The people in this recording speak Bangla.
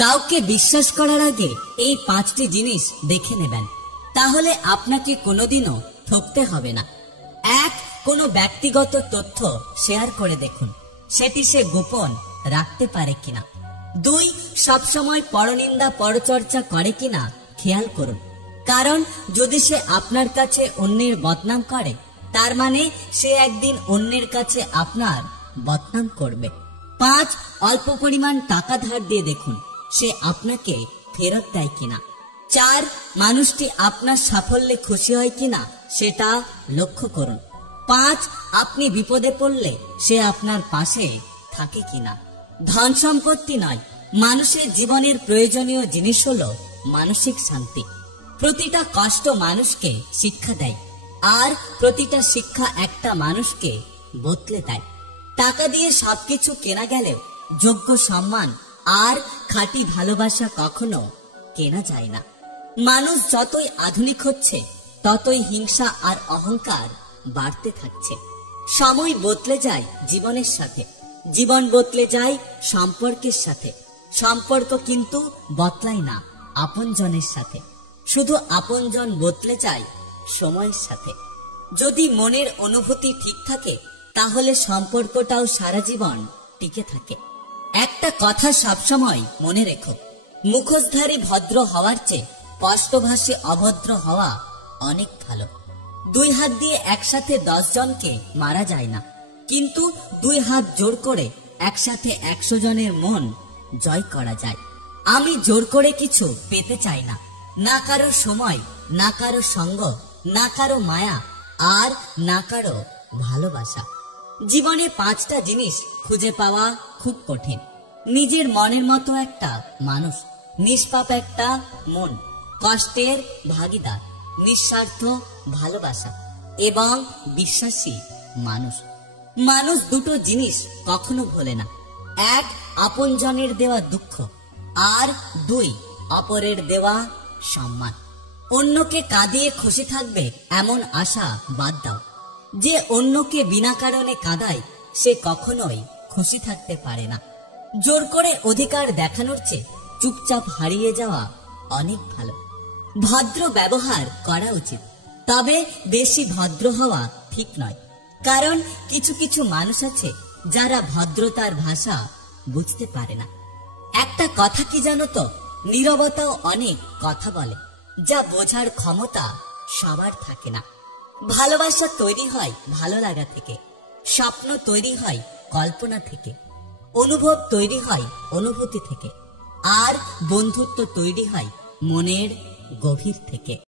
কাউকে বিশ্বাস করার আগে এই 5টি জিনিস দেখে নেবেন, তাহলে আপনাকে কোনোদিনও ঠকতে হবে না। 1. কোনো ব্যক্তিগত তথ্য শেয়ার করে দেখুন, সেটি সে গোপন রাখতে পারে কিনা। 2. সবসময় পরনিন্দা পরচর্চা করে কিনা খেয়াল করুন, কারণ যদি সে আপনার কাছে অন্যের বদনাম করে, তার মানে সে একদিন অন্যের কাছে আপনার বদনাম করবে। 5. অল্প পরিমাণ টাকা ধার দিয়ে দেখুন, সে আপনাকে ফেরত দেয় কিনা। 4. মানুষটি আপনার সাফল্যে খুশি হয় কিনা সেটা লক্ষ্য করুন। 5. আপনি বিপদে পড়লে সে আপনার পাশে থাকে কিনা। ধন সম্পত্তি নয়, মানুষের জীবনের প্রয়োজনীয় জিনিস হলো মানসিক শান্তি। প্রতিটা কষ্ট মানুষকে শিক্ষা দেয়, আর প্রতিটা শিক্ষা একটা মানুষকে বদলে দেয়। টাকা দিয়ে সবকিছু কেনা গেলেও যোগ্য সম্মান আর খাঁটি ভালোবাসা কখনো কেনা যায় না। মানুষ যতই আধুনিক হচ্ছে, ততই হিংসা আর অহংকার বাড়তে থাকছে। সময় বদলে যায় জীবনের সাথে, জীবন বদলে যায় সম্পর্কের সাথে। সম্পর্ক কিন্তু বদলায় না আপনজনের সাথে, শুধু আপনজন বদলে যায় সময়ের সাথে। যদি মনের অনুভূতি ঠিক থাকে, তাহলে সম্পর্কটাও সারা জীবন টিকে থাকে। একটা কথা সবসময় মনে রেখো, মুখোশধারী ভদ্র হওয়ার চেয়ে স্পষ্টভাষী অভদ্র হওয়া অনেক ভালো। 2 হাত দিয়ে একসাথে 10 জনকে মারা যায় না, কিন্তু 2 হাত জোর করে একসাথে 100 জনের মন জয় করা যায়। আমি জোর করে কিছু পেতে চাই না, না কারো সময়, না কারো সঙ্গ, না কারো মায়া, আর না কারো ভালোবাসা। জীবনে 5টা জিনিস খুঁজে পাওয়া খুব কঠিন: নিজের মনের মতো একটা মানুষ, নিষ্পাপ একটা মন, কষ্টের ভাগীদার, নিঃস্বার্থ ভালোবাসা এবং বিশ্বাসী মানুষ। মানুষ 2টো জিনিস কখনো ভোলে না: 1. আপনজনের দেওয়া দুঃখ, আর 2. অপরের দেওয়া সম্মান। অন্যকে কাঁদিয়ে খুশি থাকবে এমন আশা বাদ দাও। যে অন্যকে বিনা কারণে কাঁদায়, সে কখনোই খুশি থাকতে পারে না। জোর করে অধিকার দেখানোর চেয়ে চুপচাপ হারিয়ে যাওয়া অনেক ভালো। ভদ্র ব্যবহার করা উচিত, তবে বেশি ভদ্র হওয়া ঠিক নয়, কারণ কিছু কিছু মানুষ আছে যারা ভদ্রতার ভাষা বুঝতে পারে না। একটা কথা কি জানো তো, নীরবতাও অনেক কথা বলে, যা বোঝার ক্ষমতা সবার থাকে না। ভালোবাসা তৈরি হয় ভালো লাগা থেকে, স্বপ্ন তৈরি হয় কল্পনা থেকে, অনুভব তৈরি হয় অনুভূতি থেকে, আর বন্ধুত্ব তৈরি হয় মনের গভীর থেকে।